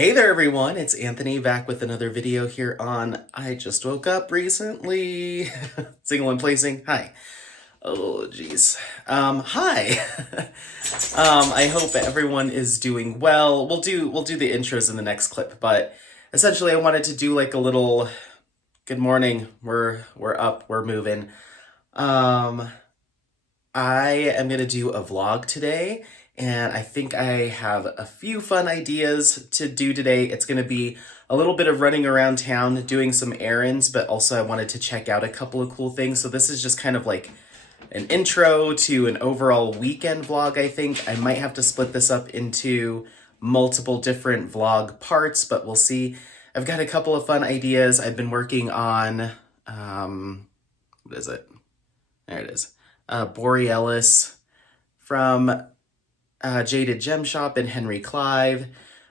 Hey there everyone, it's Anthony back with another video here on I Just Woke Up Recently. Single and placing. Hi. Oh geez. Hi. I hope everyone is doing well. We'll do the intros in the next clip, but essentially I wanted to do like a little good morning. We're up, we're moving. Um I am going to do a vlog today, and I think I have a few fun ideas to do today. It's going to be a little bit of running around town, doing some errands, but also I wanted to check out a couple of cool things. So this is just kind of like an intro to an overall weekend vlog, I think. I might have to split this up into multiple different vlog parts, but we'll see. I've got a couple of fun ideas. I've been working on, what is it? There it is. Borealis from Jaded Gem Shop in Henry Clive.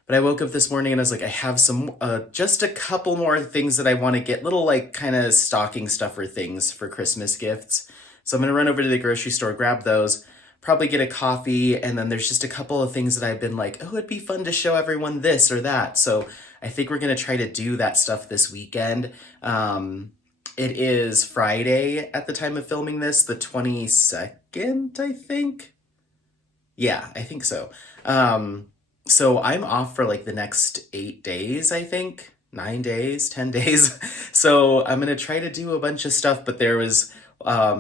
But I woke up this morning and I was like, I have some, just a couple more things that I want to get, little like kind of stocking stuffer things for Christmas gifts. So I'm going to run over to the grocery store, grab those, probably get a coffee, and then there's just a couple of things that I've been like, oh, it'd be fun to show everyone this or that. So I think we're going to try to do that stuff this weekend. It is Friday at the time of filming this, the 22nd, I think. Yeah, I think so. So I'm off for like the next 8 days, I think. 9 days, 10 days. So I'm going to try to do a bunch of stuff, but there was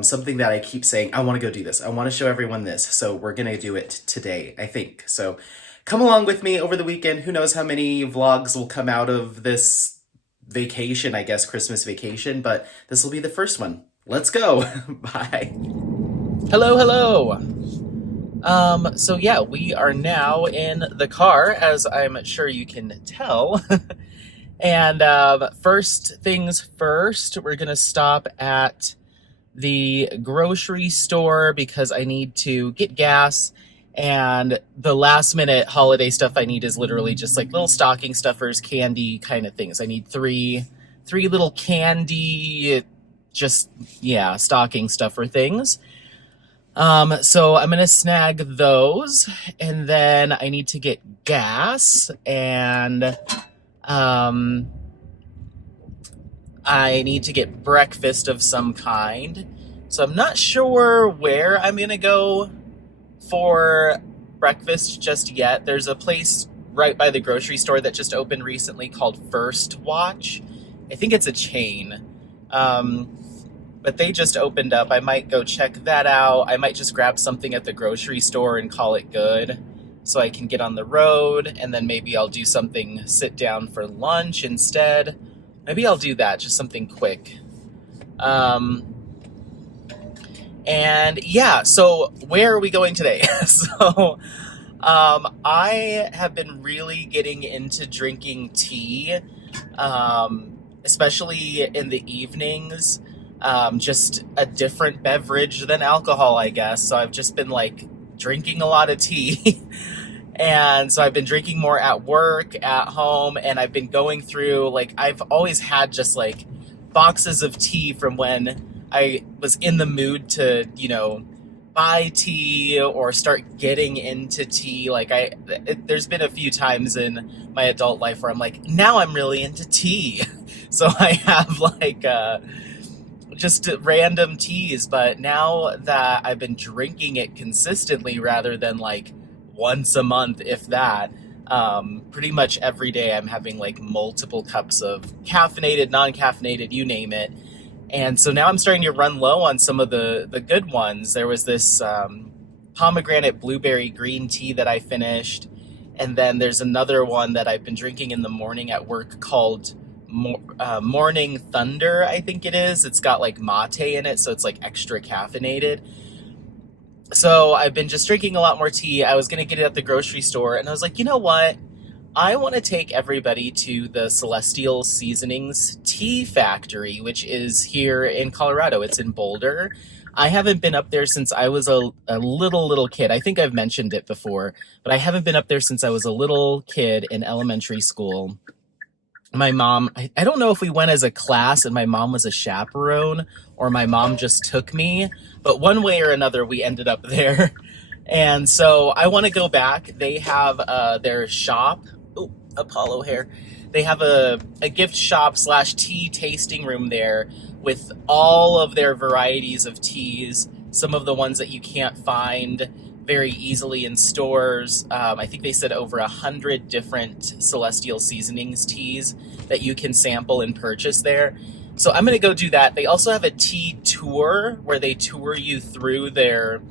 something that I keep saying, I want to go do this. I want to show everyone this. So we're going to do it today, I think. So come along with me over the weekend. Who knows how many vlogs will come out of this vacation, I guess, Christmas vacation, but this will be the first one. Let's go. Bye. Hello. So yeah, we are now in the car, as I'm sure you can tell. And first things first, we're gonna stop at the grocery store because I need to get gas, and the last minute holiday stuff I need is literally just like little stocking stuffers, candy kind of things. I need three little candy, just, yeah, stocking stuffer things. So I'm going to snag those, and then I need to get gas, and, I need to get breakfast of some kind. So I'm not sure where I'm going to go for breakfast just yet. There's a place right by the grocery store that just opened recently called First Watch. I think it's a chain. But they just opened up. I might go check that out. I might just grab something at the grocery store and call it good so I can get on the road, and then maybe I'll do something, sit down for lunch instead. Maybe I'll do that, just something quick. And yeah, so where are we going today? So I have been really getting into drinking tea, especially in the evenings. Just a different beverage than alcohol, I guess. So I've just been like drinking a lot of tea. And so I've been drinking more at work, at home, and I've been going through, like, I've always had just like boxes of tea from when I was in the mood to, buy tea or start getting into tea. Like there's been a few times in my adult life where I'm like, now I'm really into tea. So I have like, just random teas, but now that I've been drinking it consistently rather than like once a month, if that, pretty much every day I'm having like multiple cups of caffeinated, non-caffeinated, you name it. And so now I'm starting to run low on some of the good ones. There was this pomegranate blueberry green tea that I finished, and then there's another one that I've been drinking in the morning at work called Morning Thunder, I think it is. It's got like mate in it, so it's like extra caffeinated. So I've been just drinking a lot more tea. I was going to get it at the grocery store, and I was like, you know what? I want to take everybody to the Celestial Seasonings tea factory, which is here in Colorado. It's in Boulder. I haven't been up there since I was a little kid. I think I've mentioned it before, but I haven't been up there since I was a little kid in elementary school. My mom, I don't know if we went as a class and my mom was a chaperone or my mom just took me, but one way or another, we ended up there. And so I want to go back. They have their shop. Oh, Apollo Hair. They have a gift shop slash tea tasting room there with all of their varieties of teas, some of the ones that you can't find very easily in stores. I think they said over 100 different Celestial Seasonings teas that you can sample and purchase there. So I'm going to go do that. They also have a tea tour where they tour you through their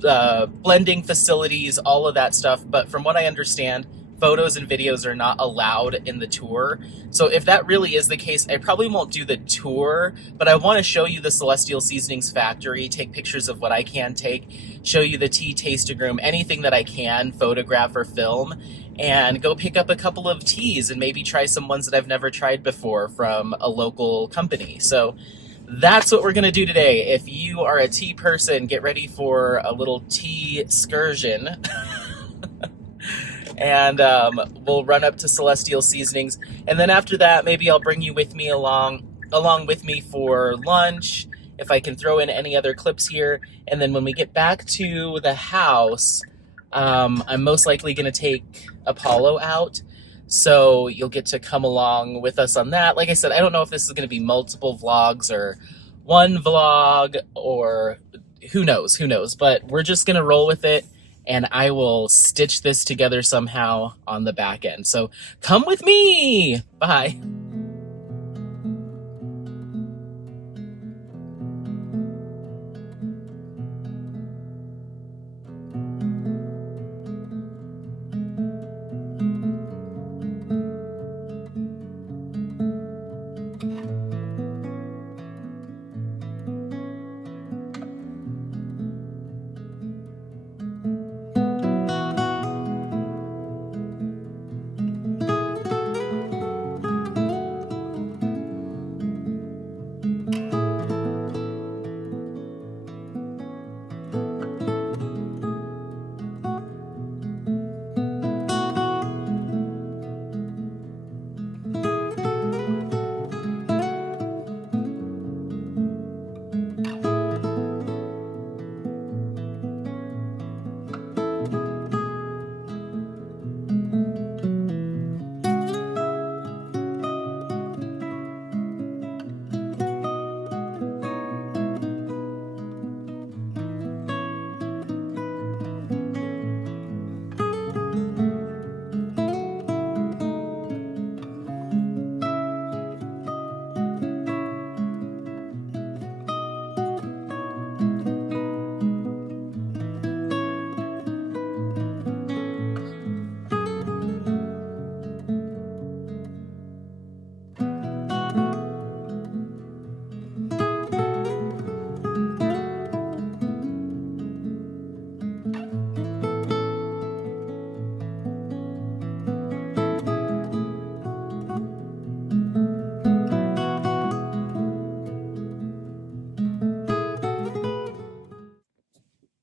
blending facilities, all of that stuff. But from what I understand, photos and videos are not allowed in the tour. So if that really is the case, I probably won't do the tour, but I want to show you the Celestial Seasonings factory, take pictures of what I can take, show you the tea tasting room, anything that I can photograph or film, and go pick up a couple of teas and maybe try some ones that I've never tried before from a local company. So that's what we're going to do today. If you are a tea person, get ready for a little tea excursion. And we'll run up to Celestial Seasonings. And then after that, maybe I'll bring you with me along with me for lunch, if I can throw in any other clips here. And then when we get back to the house, I'm most likely going to take Apollo out. So you'll get to come along with us on that. Like I said, I don't know if this is going to be multiple vlogs or one vlog or who knows, but we're just going to roll with it, and I will stitch this together somehow on the back end. So come with me. Bye.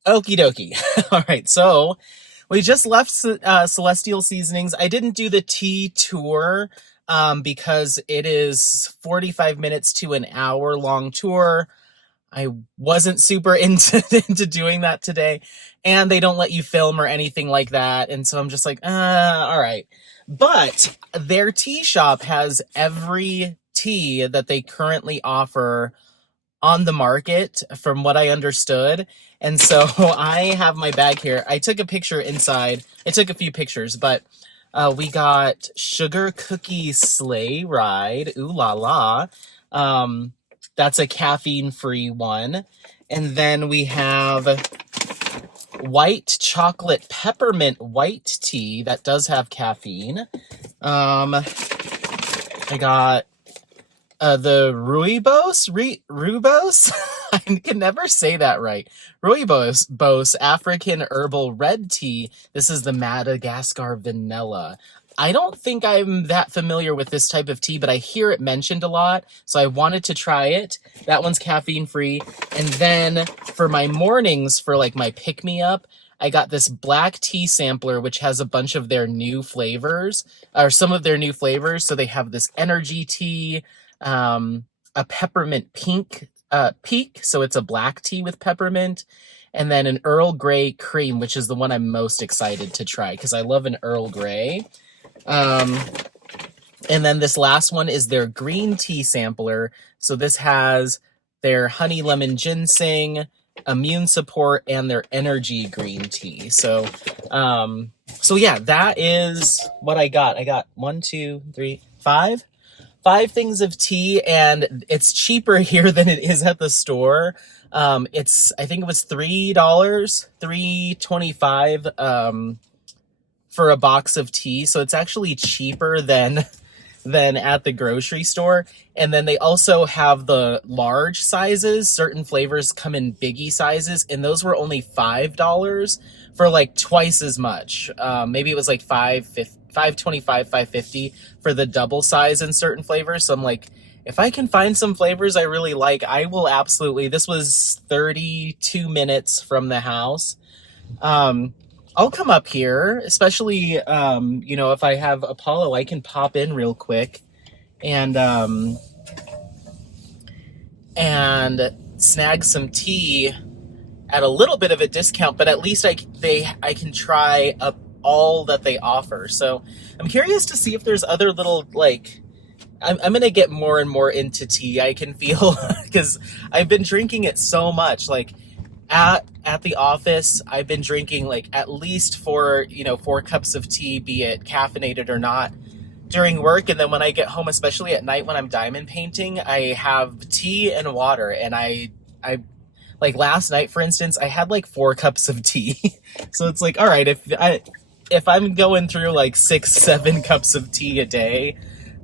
Okie dokie. All right, so we just left Celestial Seasonings. I didn't do the tea tour because it is 45 minutes to an hour long tour. I wasn't super into doing that today, and they don't let you film or anything like that, and so I'm just like, all right. But their tea shop has every tea that they currently offer on the market, from what I understood. And so I have my bag here. I took a picture inside. I took a few pictures, but we got Sugar Cookie Sleigh Ride. Ooh la la. That's a caffeine-free one. And then we have White Chocolate Peppermint White Tea. That does have caffeine. I got the Rooibos? I can never say that right. Rooibos African Herbal Red Tea. This is the Madagascar Vanilla. I don't think I'm that familiar with this type of tea, but I hear it mentioned a lot, so I wanted to try it. That one's caffeine-free. And then for my mornings, for like my pick-me-up, I got this black tea sampler, which has a bunch of their new flavors, or some of their new flavors. So they have this energy tea, a peppermint peak, so it's a black tea with peppermint, and then an Earl Grey cream, which is the one I'm most excited to try because I love an Earl Grey. And then this last one is their green tea sampler. So this has their honey lemon ginseng, immune support, and their energy green tea. So yeah, that is what I got. I got 1, 2, 3, 5 things of tea, and it's cheaper here than it is at the store. I think it was $3, $3.25 for a box of tea. So it's actually cheaper than at the grocery store. And then they also have the large sizes. Certain flavors come in biggie sizes, and those were only $5 for like twice as much. Maybe it was like $5.25, $5.50 for the double size in certain flavors. So I'm like, if I can find some flavors I really like, I will absolutely. This was 32 minutes from the house. I'll come up here, especially, if I have Apollo, I can pop in real quick and snag some tea at a little bit of a discount, but at least I can try up all that they offer. So I'm curious to see if there's other little, like, I'm going to get more and more into tea. I can feel, because I've been drinking it so much, like, at the office, I've been drinking like at least 4 cups of tea, be it caffeinated or not, during work. And then when I get home, especially at night when I'm diamond painting, I have tea and water. And I like last night, for instance, I had like 4 cups of tea. So it's like, all right, if I'm going through like 6, 7 cups of tea a day,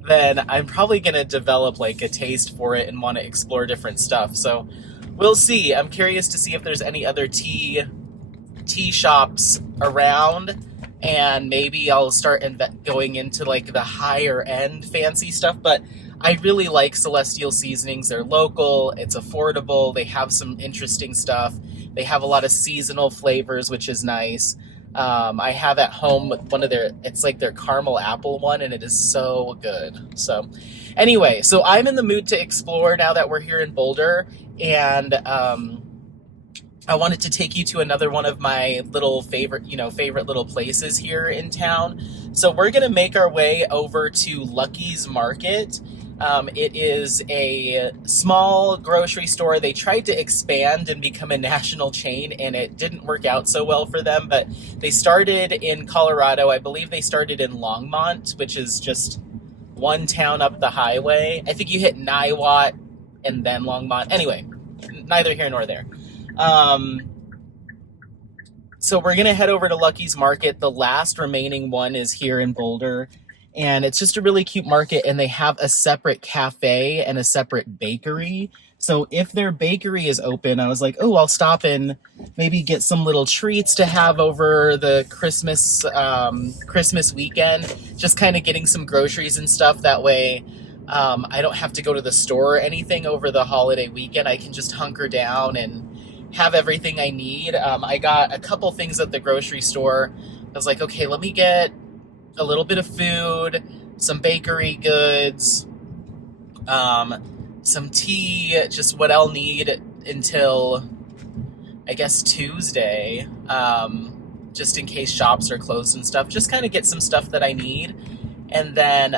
then I'm probably going to develop like a taste for it and want to explore different stuff. So we'll see. I'm curious to see if there's any other tea shops around, and maybe I'll start going into like the higher end fancy stuff. But I really like Celestial Seasonings. They're local, it's affordable, they have some interesting stuff. They have a lot of seasonal flavors, which is nice. I have at home one of it's like their caramel apple one, and it is so good. So anyway, so I'm in the mood to explore now that we're here in Boulder, and I wanted to take you to another one of my little favorite little places here in town. So we're going to make our way over to Lucky's Market. It is a small grocery store. They tried to expand and become a national chain, and it didn't work out so well for them, but they started in Colorado. I believe they started in Longmont, which is just one town up the highway. I think you hit Niwot and then Longmont. Anyway, neither here nor there. So we're going to head over to Lucky's Market. The last remaining one is here in Boulder, and it's just a really cute market, and they have a separate cafe and a separate bakery. So if their bakery is open, I was like, oh, I'll stop and maybe get some little treats to have over the Christmas weekend, just kind of getting some groceries and stuff. That way I don't have to go to the store or anything over the holiday weekend. I can just hunker down and have everything I need. I got a couple things at the grocery store. I was like, okay, let me get a little bit of food, some bakery goods, some tea, just what I'll need until, I guess, Tuesday, just in case shops are closed and stuff. Just kind of get some stuff that I need. And then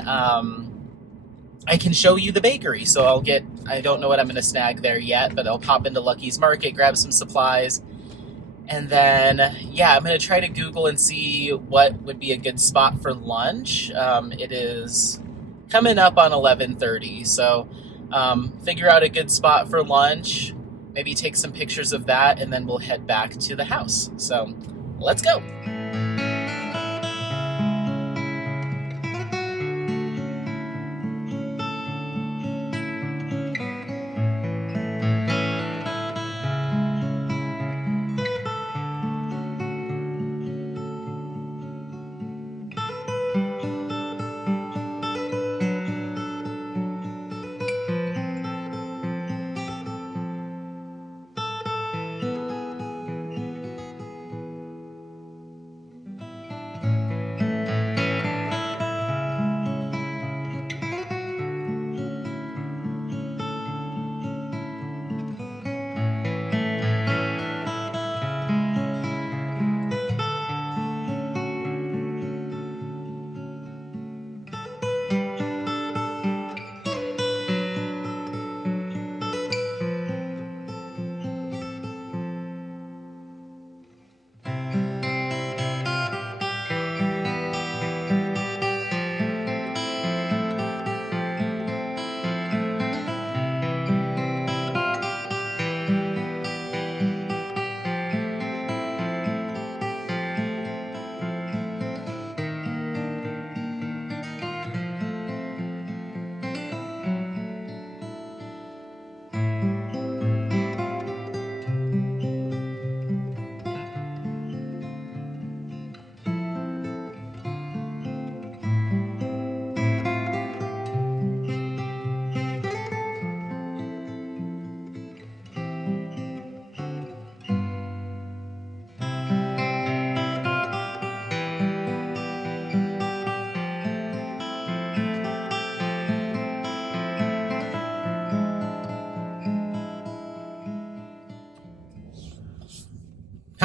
I can show you the bakery. So I don't know what I'm going to snag there yet, but I'll pop into Lucky's Market, grab some supplies. And then, yeah, I'm going to try to Google and see what would be a good spot for lunch. It is coming up on 11:30. So figure out a good spot for lunch, maybe take some pictures of that, and then we'll head back to the house. So let's go.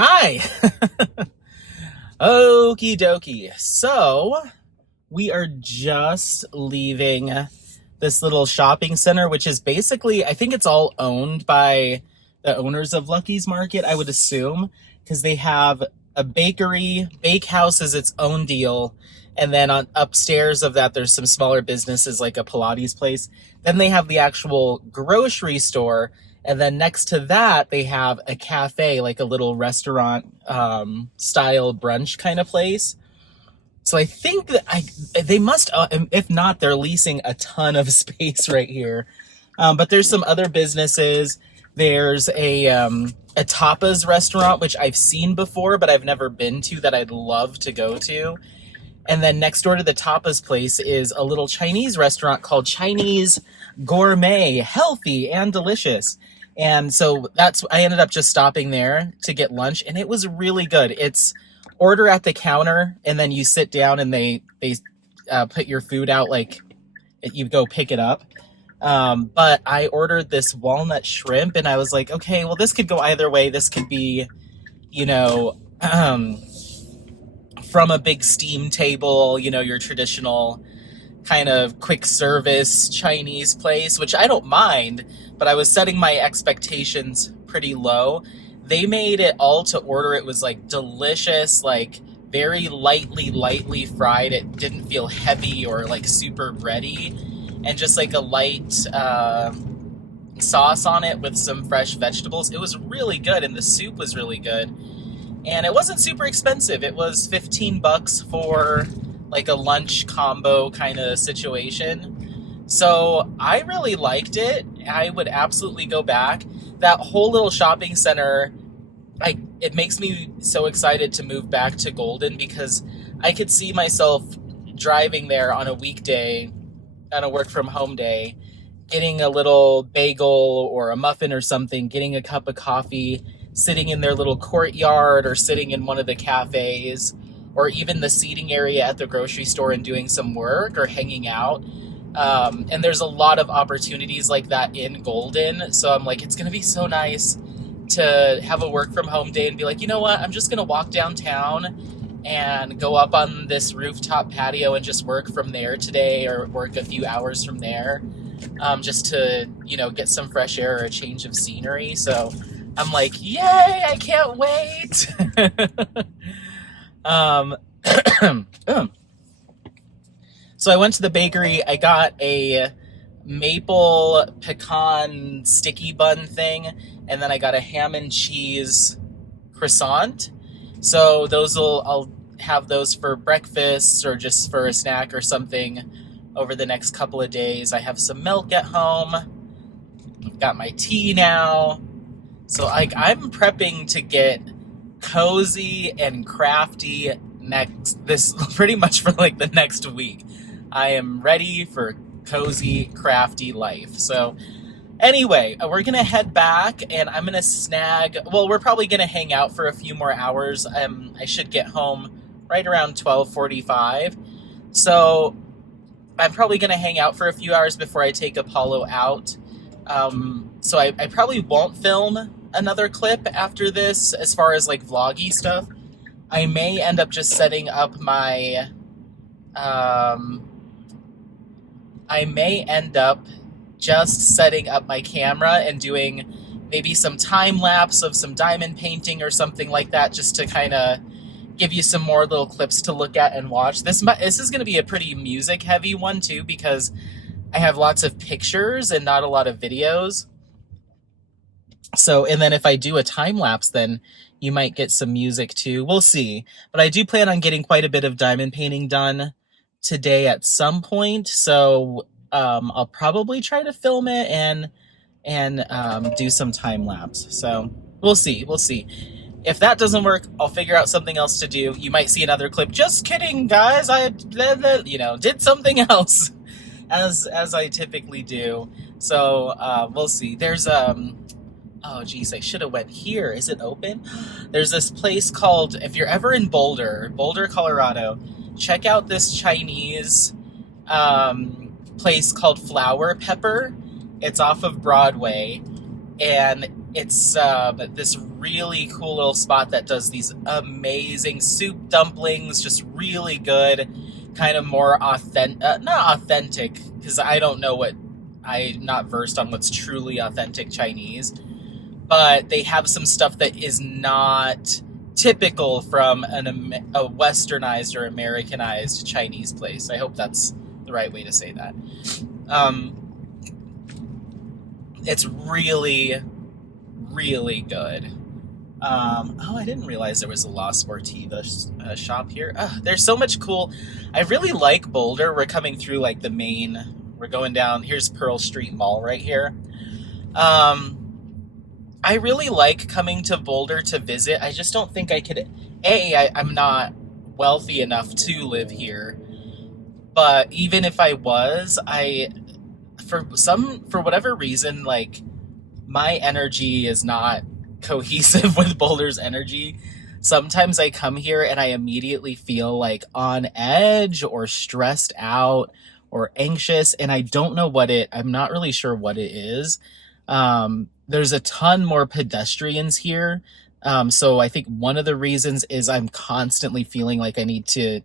Hi! Okie dokie. So, we are just leaving this little shopping center, which is basically, I think it's all owned by the owners of Lucky's Market, I would assume, because they have a bakery. Bakehouse is its own deal. And then on upstairs of that, there's some smaller businesses like a Pilates place. Then they have the actual grocery store. And then next to that, they have a cafe, like a little restaurant style brunch kind of place. So I think that they must, if not, they're leasing a ton of space right here. But there's some other businesses. There's a tapas restaurant, which I've seen before, but I've never been to, that I'd love to go to. And then next door to the tapas place is a little Chinese restaurant called Chinese Gourmet, healthy and delicious. And so I ended up just stopping there to get lunch, and it was really good. It's order at the counter, and then you sit down and they put your food out, like you go pick it up. But I ordered this walnut shrimp, and I was like, okay, well, this could go either way. This could be, from a big steam table, your traditional kind of quick service Chinese place, which I don't mind, but I was setting my expectations pretty low. They made it all to order. It was like delicious, like very lightly fried. It didn't feel heavy or like super bready, and just like a light sauce on it with some fresh vegetables. It was really good, and the soup was really good. And it wasn't super expensive. It was $15 for like a lunch combo kind of situation. So I really liked it. I would absolutely go back. That whole little shopping center, it makes me so excited to move back to Golden, because I could see myself driving there on a weekday, on a work from home day, getting a little bagel or a muffin or something, getting a cup of coffee, sitting in their little courtyard or sitting in one of the cafes or even the seating area at the grocery store and doing some work or hanging out. And there's a lot of opportunities like that in Golden. So I'm like, it's going to be so nice to have a work from home day and be like, you know what, I'm just going to walk downtown and go up on this rooftop patio and just work from there today, or work a few hours from there, just to, get some fresh air or a change of scenery. So I'm like, yay, I can't wait. So I went to the bakery. I got a maple pecan sticky bun thing, and then I got a ham and cheese croissant. So I'll have those for breakfast or just for a snack or something over the next couple of days. I have some milk at home. I've got my tea now. So I'm prepping to get cozy and crafty pretty much for like the next week. I am ready for cozy, crafty life. So anyway, we're going to head back, and I'm going to we're probably going to hang out for a few more hours. I should get home right around 12:45. So I'm probably going to hang out for a few hours before I take Apollo out. So I probably won't film another clip after this as far as like vloggy stuff. I may end up just setting up my camera and doing maybe some time lapse of some diamond painting or something like that, just to kind of give you some more little clips to look at and watch. This is going to be a pretty music heavy one too, because I have lots of pictures and not a lot of videos. So, and then if I do a time lapse, then you might get some music too. We'll see. But I do plan on getting quite a bit of diamond painting done today at some point. So I'll probably try to film it and do some time lapse. So we'll see. If that doesn't work, I'll figure out something else to do. You might see another clip. Just kidding, guys. I did something else, as I typically do. So we'll see. There's oh geez, I should have went here. Is it open? There's this place called, if you're ever in Boulder, Colorado, check out this Chinese place called Flower Pepper. It's off of Broadway, and it's this really cool little spot that does these amazing soup dumplings, just really good, kind of more authentic, not authentic, because I'm not versed on what's truly authentic Chinese, but they have some stuff that is not typical from a westernized or Americanized Chinese place. I hope that's the right way to say that. It's really, really good. Oh, I didn't realize there was a La Sportiva shop here. There's so much cool. I really like Boulder. We're coming through like the main. We're going down. Here's Pearl Street Mall right here. I really like coming to Boulder to visit. I just don't think I could. I'm not wealthy enough to live here. But even if I was, for whatever reason, like, my energy is not cohesive with Boulder's energy. Sometimes I come here and I immediately feel like on edge or stressed out or anxious, and I don't know I'm not really sure what it is. There's a ton more pedestrians here. So I think one of the reasons is I'm constantly feeling like I need to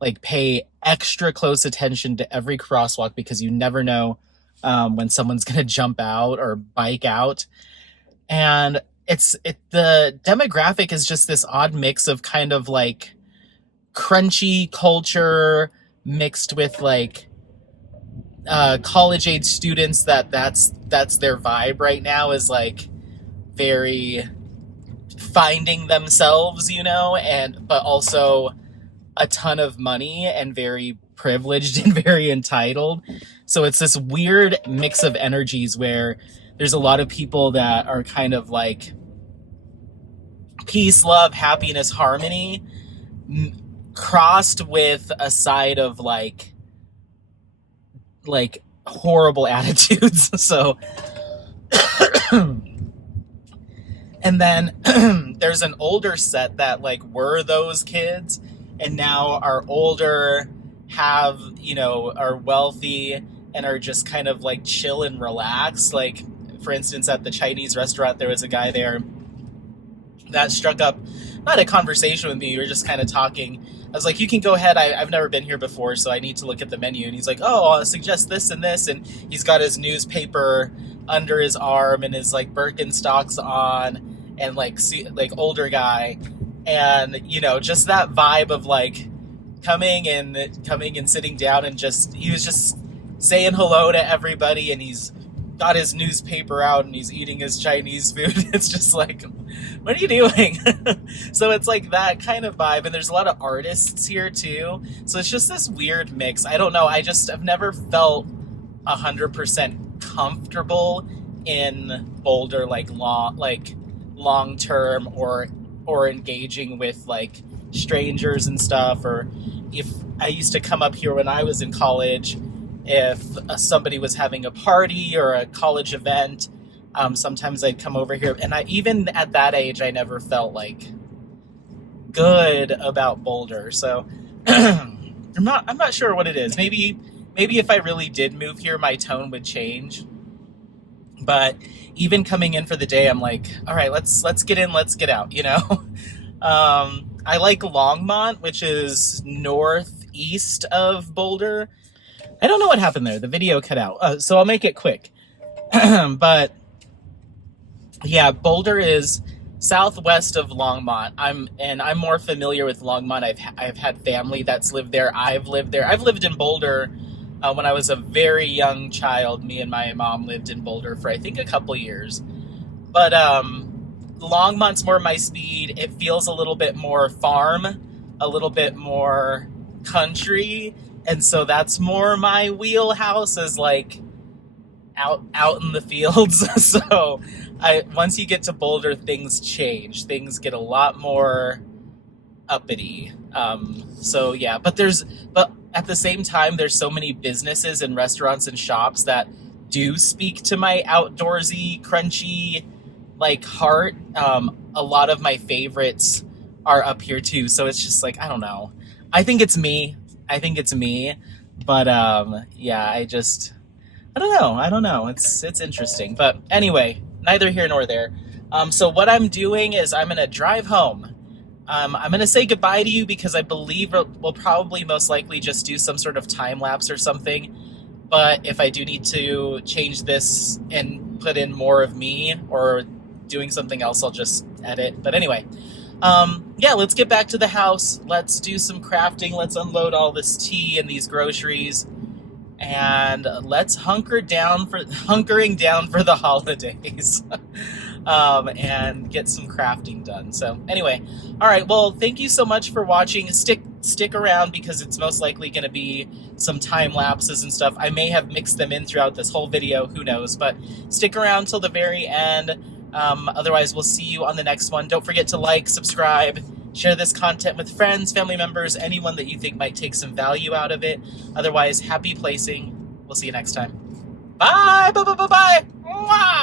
like pay extra close attention to every crosswalk, because you never know when someone's going to jump out or bike out. And the demographic is just this odd mix of kind of like crunchy culture mixed with like college age students that's their vibe right now, is like very finding themselves, but also a ton of money and very privileged and very entitled. So it's this weird mix of energies where there's a lot of people that are kind of like peace, love, happiness, harmony, crossed with a side of like horrible attitudes. So and then there's an older set that like were those kids and now are older, are wealthy, and are just kind of like chill and relax. Like, for instance, at the Chinese restaurant, there was a guy there that struck up, not a conversation with me, we were just kind of talking. I was like, you can go ahead, I've never been here before, so I need to look at the menu. And he's like, oh, I'll suggest this and this. And he's got his newspaper under his arm and his like Birkenstocks on, and like older guy. And, just that vibe of like coming and sitting down, and he was just saying hello to everybody, and he's got his newspaper out and he's eating his Chinese food. It's just like, what are you doing? So it's like that kind of vibe. And there's a lot of artists here too. So it's just this weird mix. I don't know. I've never felt 100% comfortable in Boulder, like long term, or engaging with like strangers and stuff. Or if I used to come up here when I was in college, if somebody was having a party or a college event, sometimes I'd come over here. And even at that age, I never felt like good about Boulder. So I'm not sure what it is. Maybe if I really did move here, my tone would change. But even coming in for the day, I'm like, all right, let's get in, let's get out, I like Longmont, which is northeast of Boulder. I don't know what happened there. The video cut out. So I'll make it quick. But yeah, Boulder is southwest of Longmont. I'm more familiar with Longmont. I've had family that's lived there. I've lived there. I've lived in Boulder when I was a very young child. Me and my mom lived in Boulder for I think a couple years. But Longmont's more my speed. It feels a little bit more farm, a little bit more country. And so that's more my wheelhouse, is like out in the fields. So once you get to Boulder, things change. Things get a lot more uppity. So yeah, but at the same time, there's so many businesses and restaurants and shops that do speak to my outdoorsy, crunchy, like heart. A lot of my favorites are up here too. So it's just like, I don't know. I think it's me. But yeah, I don't know. It's interesting. But anyway, neither here nor there. So what I'm doing is I'm going to drive home. I'm going to say goodbye to you because I believe we'll probably most likely just do some sort of time lapse or something. But if I do need to change this and put in more of me or doing something else, I'll just edit. But anyway, yeah, let's get back to the house. Let's do some crafting. Let's unload all this tea and these groceries. And let's hunkering down for the holidays. And get some crafting done. So anyway, all right, well, thank you so much for watching. Stick around because it's most likely going to be some time lapses and stuff. I may have mixed them in throughout this whole video, who knows, but stick around till the very end. Otherwise, we'll see you on the next one. Don't forget to like, subscribe, share this content with friends, family members, anyone that you think might take some value out of it. Otherwise, happy placing. We'll see you next time. Bye! Bye! Bye! Bye! Bye! Mwah!